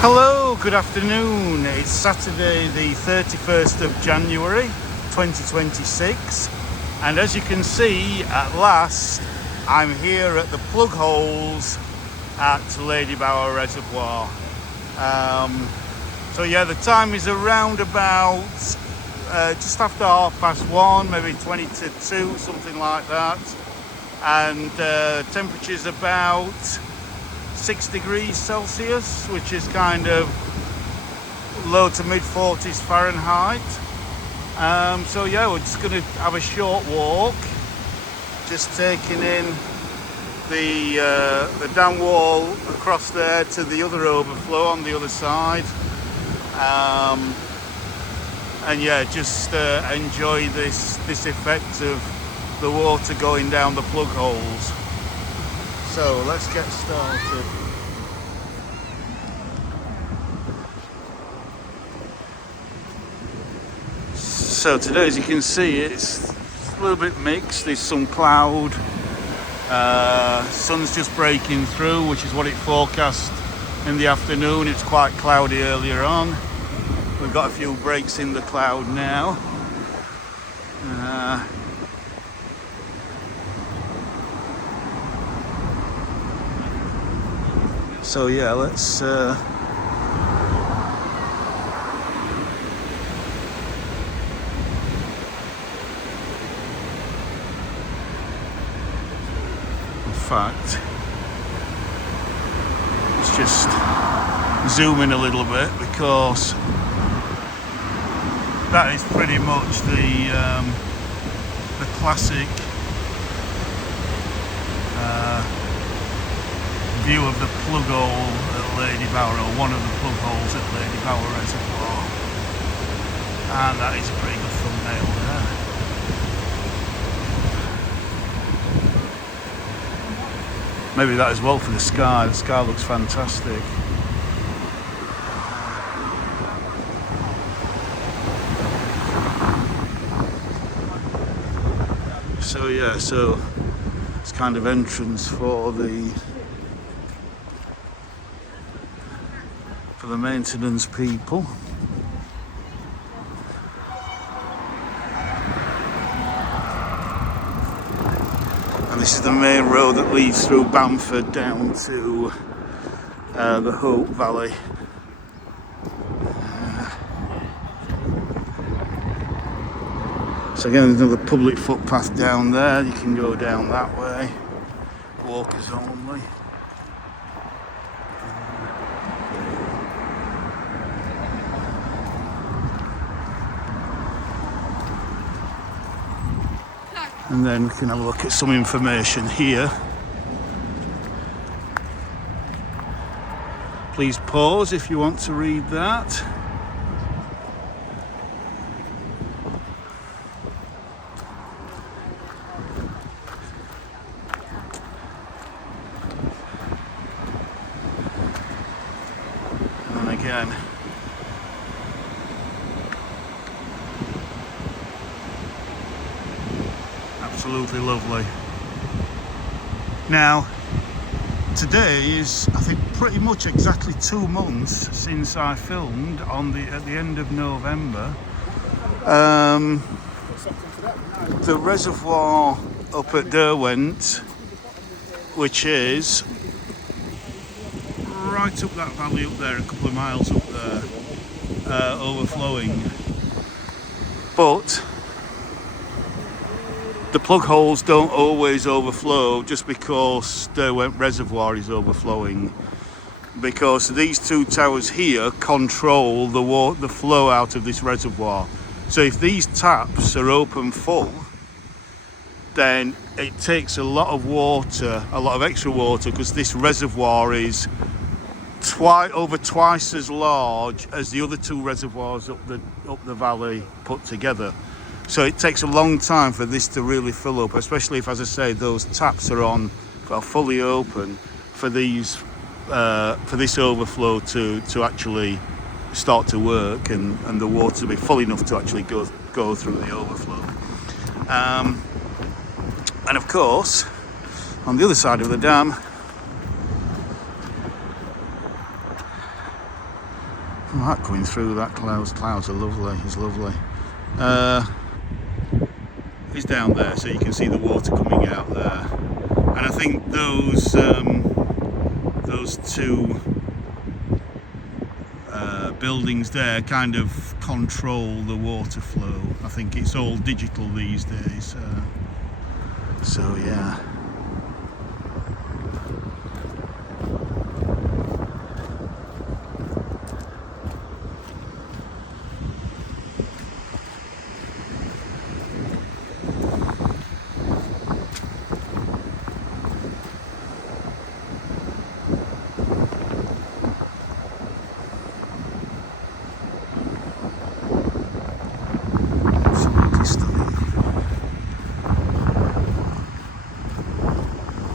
Hello, good afternoon. It's Saturday the 31st of January 2026, and as you can see, at last I'm here at the Plugholes at Ladybower Reservoir. So yeah, the time is around about just after 1:30, maybe 20 to 2, something like that, and temperature's about 6 degrees Celsius, which is kind of low to mid 40s Fahrenheit. So yeah, we're just going to have a short walk, just taking in the dam wall across there to the other overflow on the other side, and yeah, just enjoy this effect of the water going down the plug holes. So let's get started. So today, as you can see, it's a little bit mixed. There's some cloud, sun's just breaking through, which is what it forecast in the afternoon. It's quite cloudy earlier on. We've got a few breaks in the cloud now. So yeah, let's in fact, let's just zoom in a little bit, because that is pretty much the classic view of the plug hole at Ladybower, or one of the plug holes at Ladybower Reservoir, and that is a pretty good thumbnail there. Maybe that as well for the sky. The sky looks fantastic. So yeah, so it's kind of entrance for the maintenance people. And this is the main road that leads through Bamford down to the Hope Valley. So again, there's another public footpath down there. You can go down that way, walkers only. And then we can have a look at some information here. Please pause if you want to read that. And again, absolutely lovely. Now, today is, I think, pretty much exactly 2 months since I filmed at the end of November. The reservoir up at Derwent, which is right up that valley up there, a couple of miles up there, overflowing. But the plug holes don't always overflow just because Derwent Reservoir is overflowing, because these two towers here control the flow out of this reservoir. So if these taps are open full, then it takes a lot of water, a lot of extra water, because this reservoir is over twice as large as the other two reservoirs up the valley put together. So it takes a long time for this to really fill up, especially if, as I say, those taps are fully open for these for this overflow to actually start to work, and the water to be full enough to actually go through the overflow. And of course, on the other side of the dam, Right, going through that clouds are lovely, it's lovely. It's down there, so you can see the water coming out there. And I think those two buildings there kind of control the water flow. I think it's all digital these days. So yeah.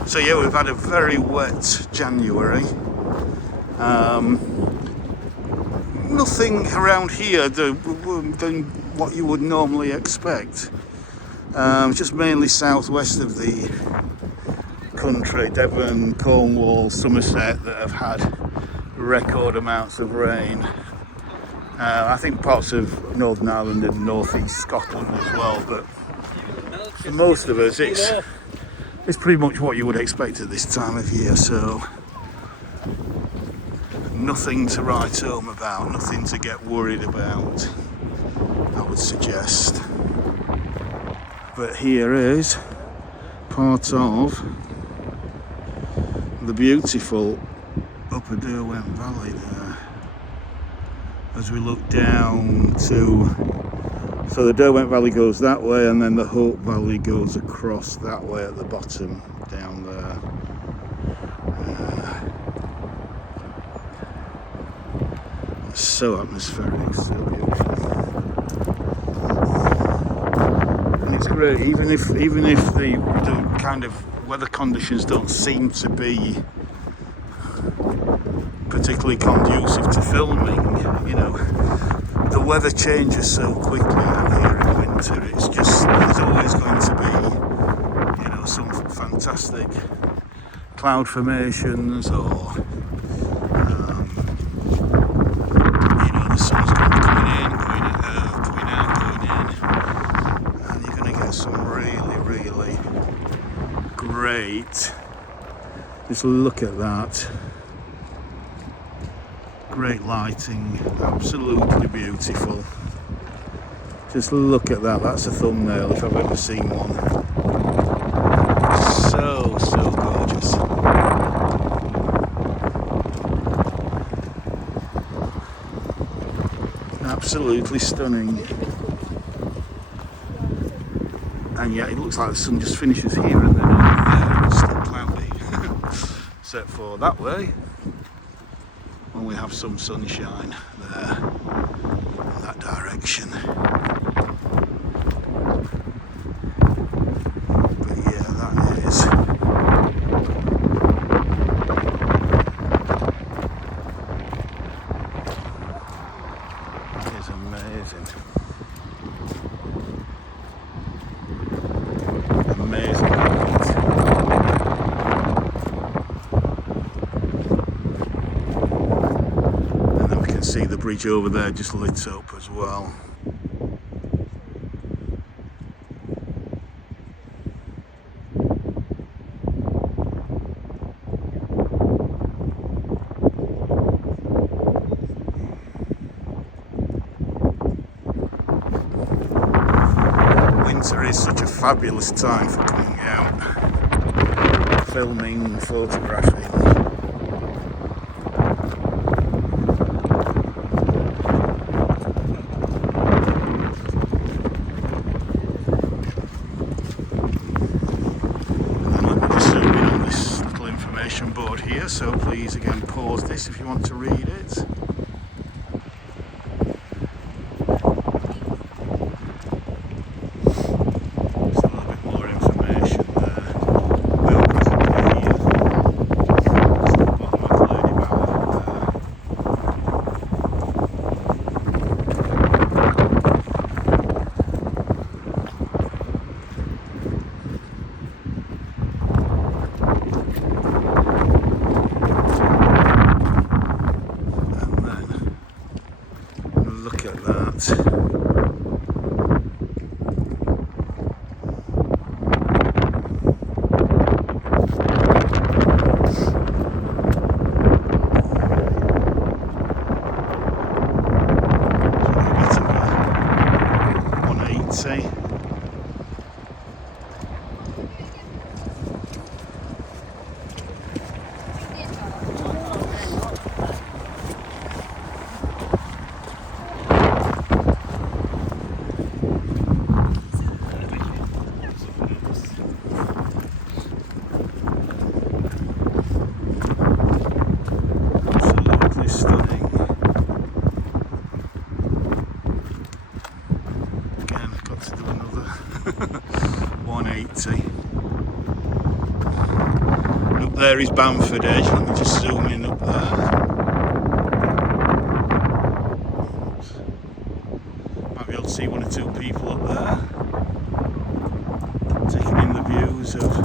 So yeah, we've had a very wet January. Nothing around here than what you would normally expect. Just mainly southwest of the country, Devon, Cornwall, Somerset, that have had record amounts of rain. I think parts of Northern Ireland and North East Scotland as well, but for most of us it's pretty much what you would expect at this time of year, so nothing to write home about, nothing to get worried about, I would suggest. But here is part of the beautiful upper Derwent Valley there. As we look down to, so the Derwent Valley goes that way, and then the Hope Valley goes across that way at the bottom, down there. It's so atmospheric, so beautiful. And it's great, even if the kind of weather conditions don't seem to be particularly conducive to filming, you know, the weather changes so quickly out here in winter. It's just, there's always going to be, you know, some fantastic cloud formations, or you know, the sun's going to be coming in, going out, going in, and you're going to get some really, really great. Just look at that. Great lighting, absolutely beautiful. Just look at that, that's a thumbnail if I've ever seen one. So gorgeous. Absolutely stunning. And yet it looks like the sun just finishes here and then over there it's still cloudy. Except for that way, when we have some sunshine there in that direction. But yeah, that is amazing. Amazing. See the bridge over there just lit up as well. Winter is such a fabulous time for coming out, filming, photographing. Board here, so please again pause this if you want to read it. Just a little bit more information there. Welcome here. That's the bottom of Ladybower Derwent. Up there is Bamford Edge. Let me just zoom in up there. Might be able to see one or two people up there taking in the views of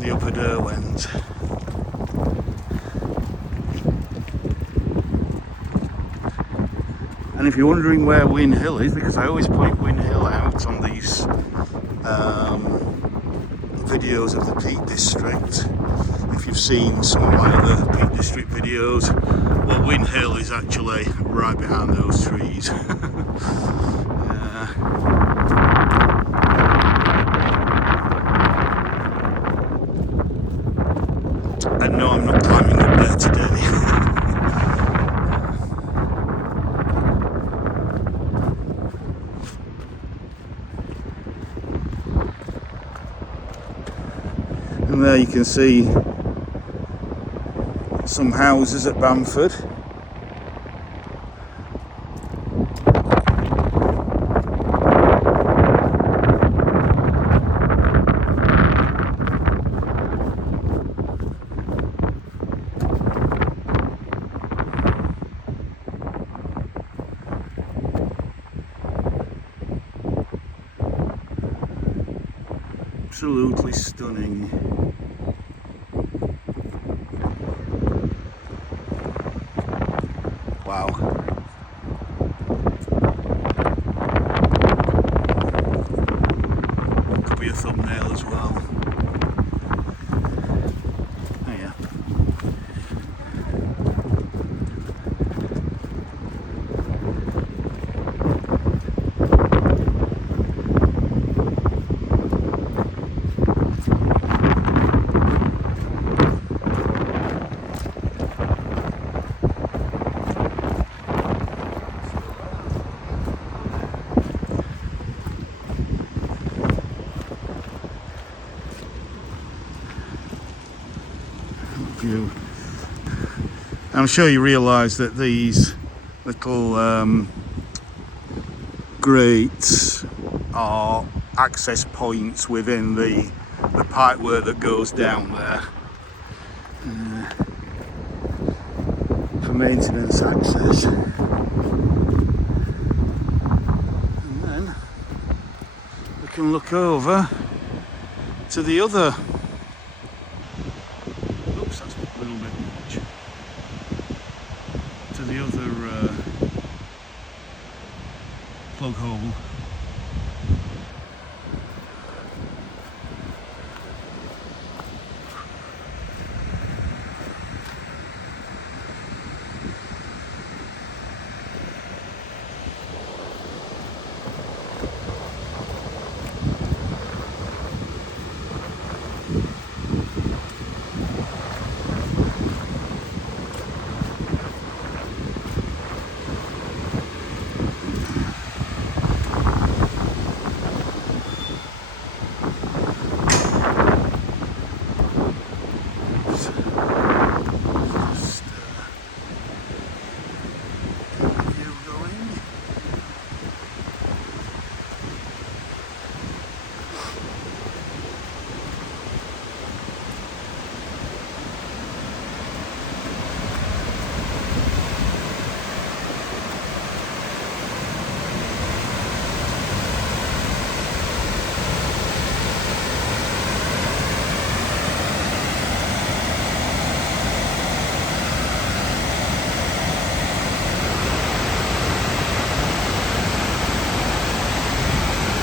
the upper Derwent. And if you're wondering where Win Hill is, because I always point Win Hill out on these videos of the Peak District. If you've seen some of my other Peak District videos, well, Win Hill is actually right behind those trees. And no, I'm not climbing up there today. And there you can see some houses at Bamford. Absolutely stunning. Wow. Could be a thumbnail as well. Oh yeah. View. I'm sure you realise that these little grates are access points within the pipework that goes down there for maintenance access. And then we can look over to the other. To the other Plughole.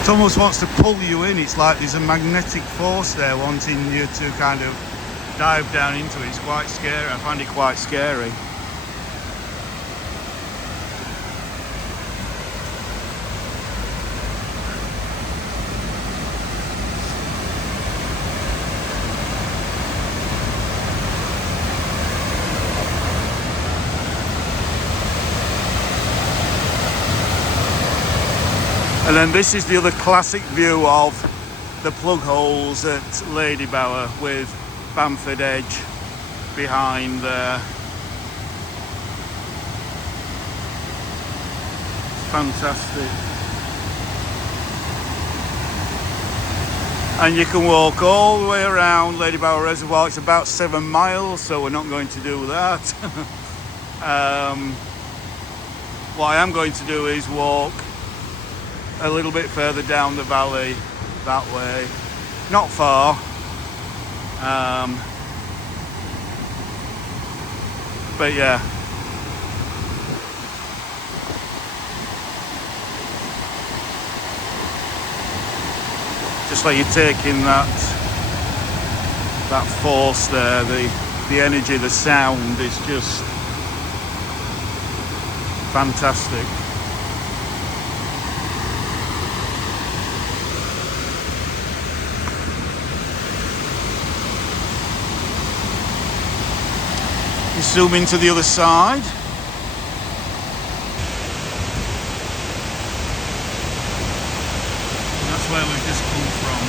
It almost wants to pull you in. It's like there's a magnetic force there wanting you to kind of dive down into it. It's quite scary. I find it quite scary. And then this is the other classic view of the Plugholes at Ladybower with Bamford Edge behind there. Fantastic. And you can walk all the way around Ladybower Reservoir. It's about 7 miles, so we're not going to do that. What I am going to do is walk a little bit further down the valley that way, not far, but yeah, just like you're taking that force there, the energy, the sound is just fantastic. Zoom into the other side. And that's where we've just come from.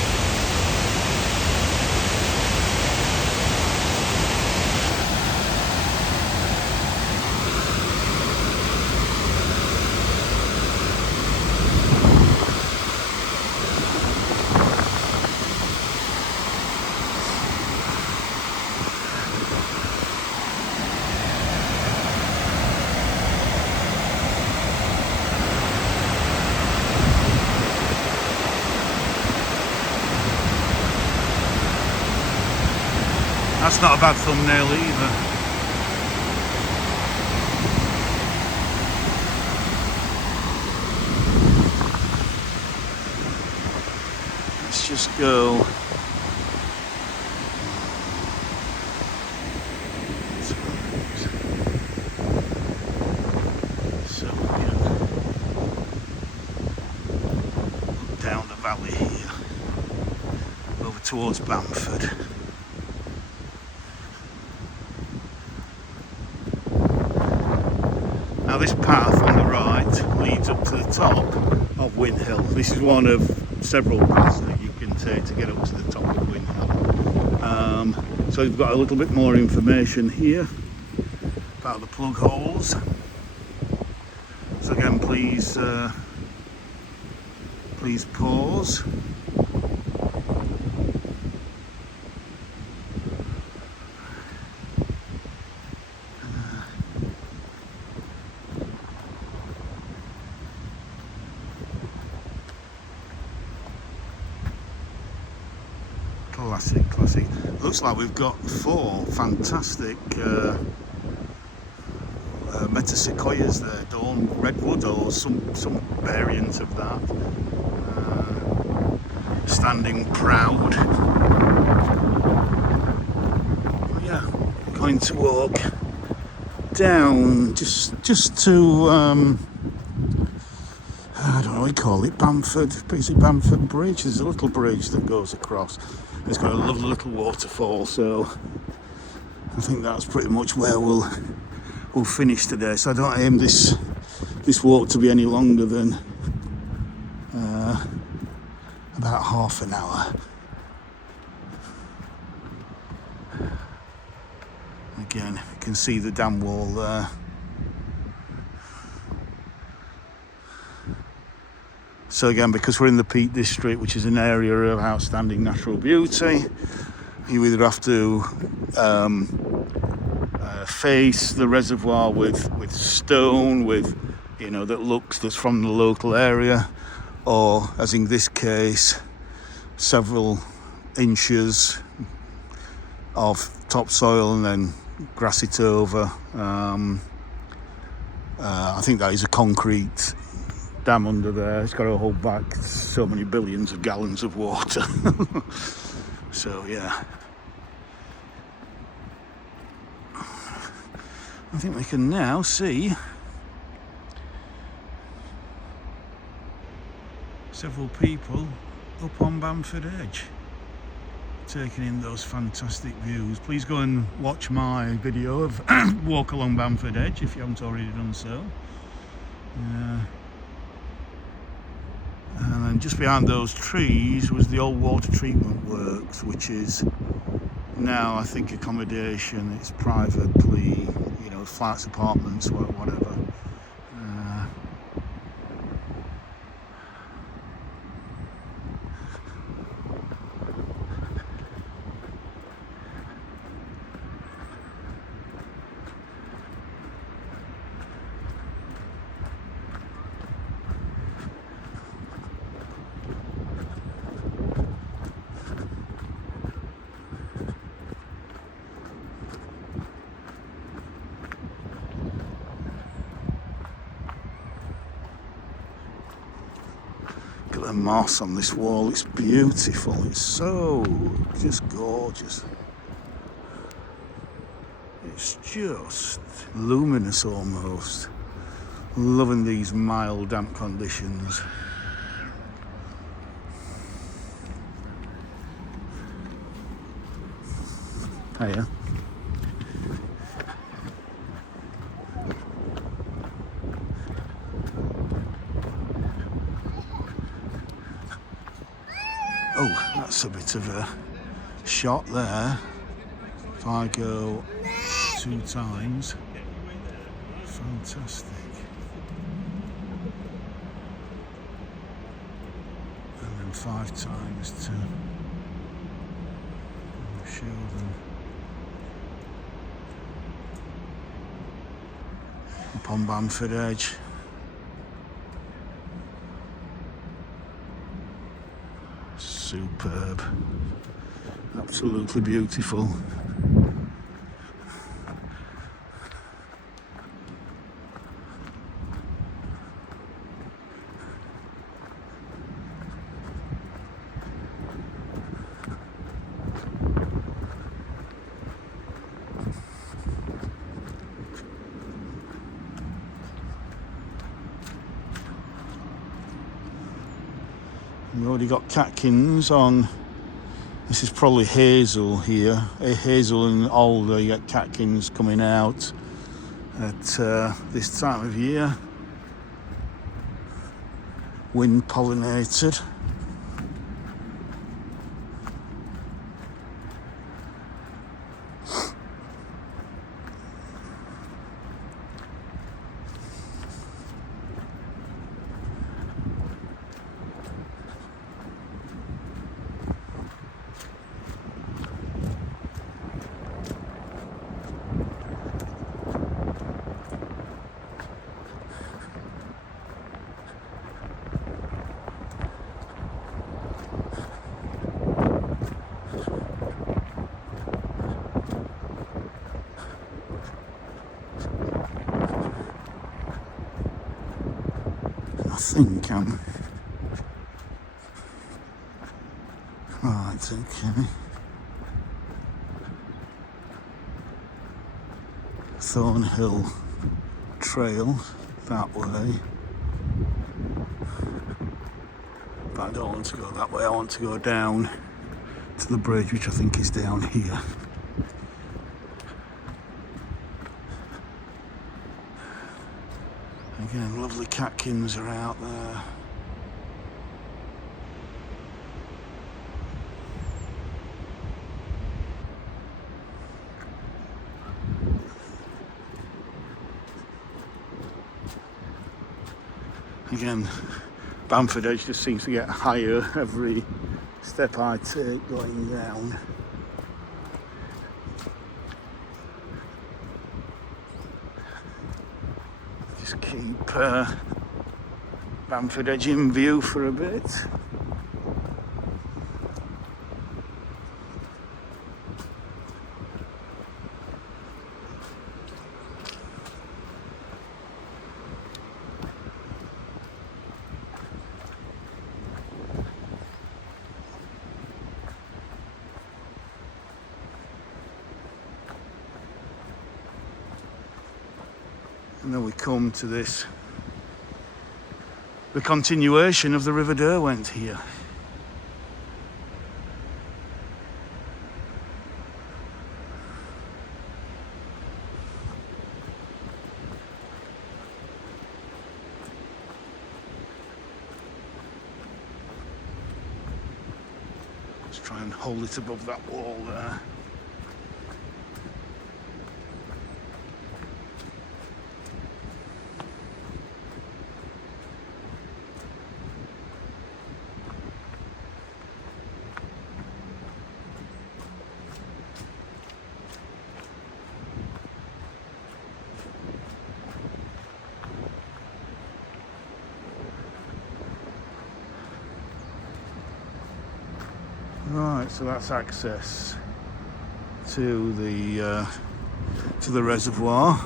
That's not a bad thumbnail either. Let's just go. So we can look down the valley here, over towards Bamford. Now this path on the right leads up to the top of Win Hill. This is one of several paths that you can take to get up to the top of Win Hill. So we've got a little bit more information here about the Plugholes. So again, please pause. Classic. Looks like we've got 4 fantastic metasequoias there, dawn redwood or some variant of that, standing proud. But yeah, going to walk down just to I don't know what you call it, Bamford, basically Bamford Bridge. There's a little bridge that goes across. It's got a lovely little waterfall, so I think that's pretty much where we'll finish today. So I don't aim this walk to be any longer than about half an hour. Again, you can see the dam wall there. So again, because we're in the Peak District, which is an area of outstanding natural beauty, you either have to face the reservoir with stone, that's from the local area, or as in this case, several inches of topsoil and then grass it over. I think that is a concrete dam under there. It's got to hold back so many billions of gallons of water. So yeah, I think we can now see several people up on Bamford Edge taking in those fantastic views. Please go and watch my video of walk along Bamford Edge if you haven't already done so. And then just behind those trees was the old water treatment works, which is now, I think, accommodation. It's privately, you know, flats, apartments, whatever. Look at the moss on this wall, it's beautiful, it's so just gorgeous. It's just luminous almost. Loving these mild damp conditions. Hiya. Oh, that's a bit of a shot there. If I go 2 times, fantastic. And then 5 times to show them up on Bamford Edge. Superb, absolutely beautiful. We've already got catkins on. This is probably hazel here. Hazel and alder, you get catkins coming out at this time of year. Wind pollinated. I think I'm right, okay. Thornhill Trail that way. But I don't want to go that way, I want to go down to the bridge, which I think is down here. Again, lovely catkins are out there. Again, Bamford Edge just seems to get higher every step I take going down. Just keep Bamford Edge in view for a bit. And then we come to this, the continuation of the River Derwent here. Let's try and hold it above that wall there. Right, so that's access to the reservoir.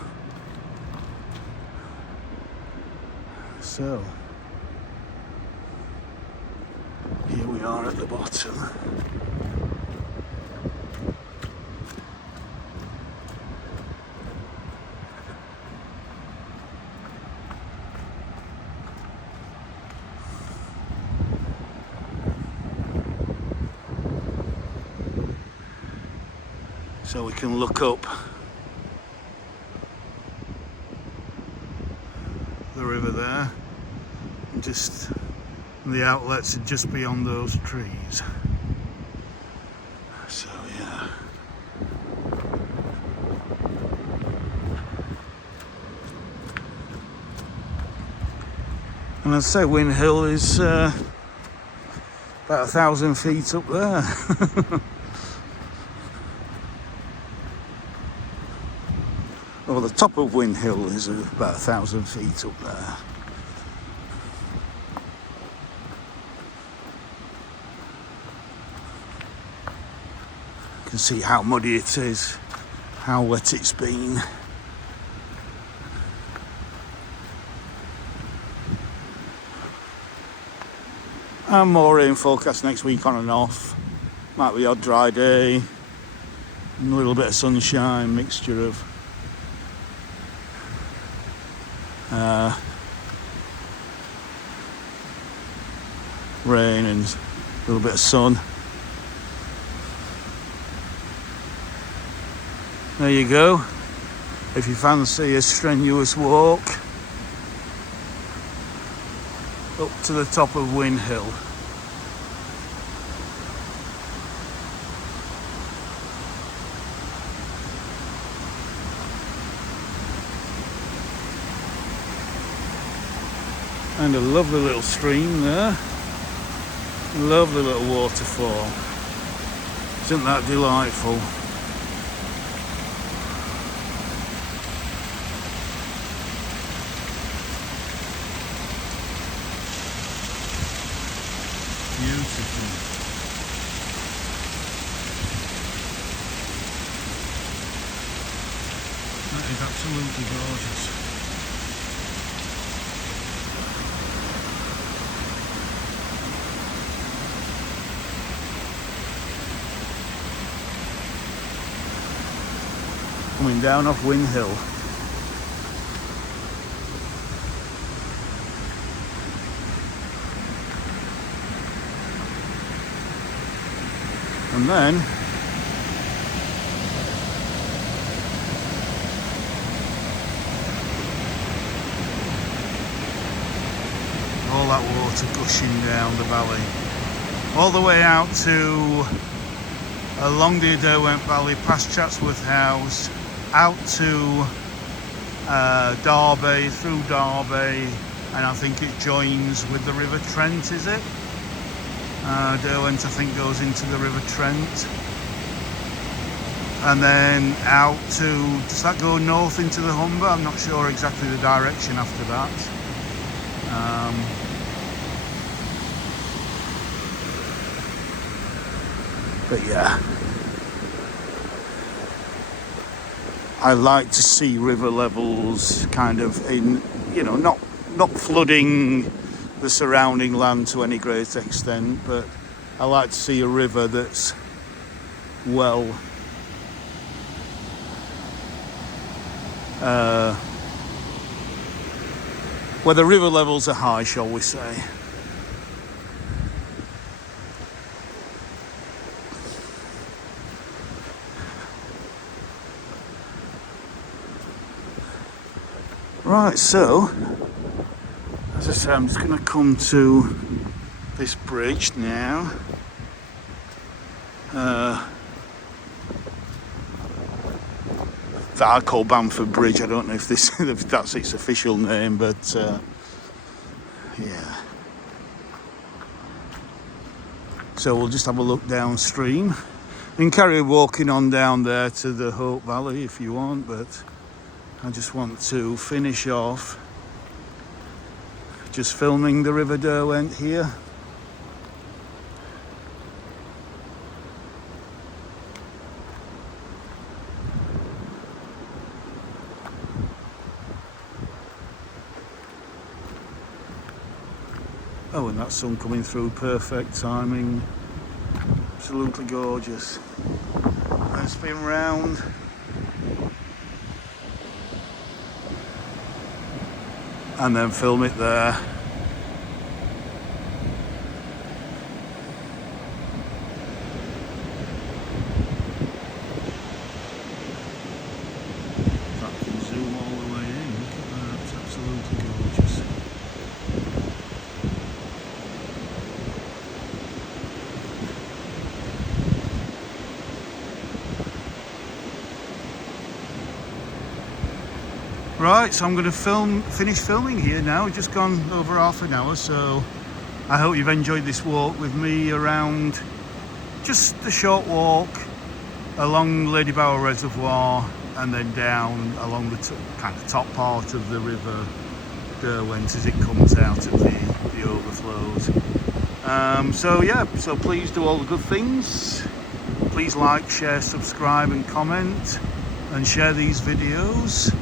So here we are at the bottom. So we can look up the river there, and just the outlets are just beyond those trees. So yeah. And I'd say Win Hill is about 1,000 feet up there. Well, the top of Win Hill is about 1,000 feet up there. You can see how muddy it is, how wet it's been. And more rain forecast next week on and off. Might be odd dry day, and a little bit of sunshine, mixture of rain and a little bit of sun. There you go. If you fancy a strenuous walk up to the top of Win Hill. And a lovely little stream there. Lovely little waterfall. Isn't that delightful? Beautiful. That is absolutely gorgeous. Coming down off Win Hill. And then all that water gushing down the valley, all the way out to along the Derwent Valley, past Chatsworth House, out to Derby, through Derby, and I think it joins with the River Trent, is it? Derwent, I think, goes into the River Trent, and then out to, does that go north into the Humber? I'm not sure exactly the direction after that. But yeah, I like to see river levels kind of in, you know, not flooding the surrounding land to any great extent, but I like to see a river that's where the river levels are high, shall we say. Right, so as I say, I'm just going to come to this bridge now. That I call Bamford Bridge. I don't know if if that's its official name, but yeah. So we'll just have a look downstream. You can carry walking on down there to the Hope Valley if you want, but I just want to finish off just filming the River Derwent here. Oh, and that sun coming through, perfect timing. Absolutely gorgeous. And spin round. And then film it there. If I can zoom all the way in, look at that, it's absolutely gorgeous. Right, so I'm going to finish filming here now. We've just gone over half an hour, so I hope you've enjoyed this walk with me around, just a short walk along Ladybower Reservoir and then down along the kind of top part of the River Derwent as it comes out of the overflows. So yeah, so please do all the good things. Please like, share, subscribe and comment and share these videos.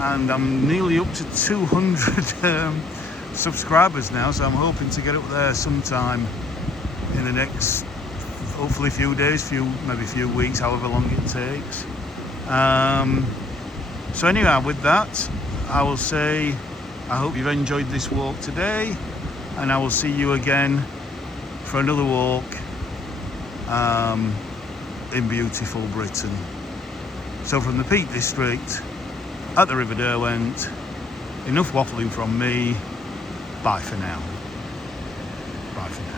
And I'm nearly up to 200 subscribers now, so I'm hoping to get up there sometime in the next, hopefully, few days, maybe a few weeks, however long it takes. So anyway, with that, I will say I hope you've enjoyed this walk today, and I will see you again for another walk in beautiful Britain. So from the Peak District at the River Derwent, enough waffling from me. Bye for now. Bye for now.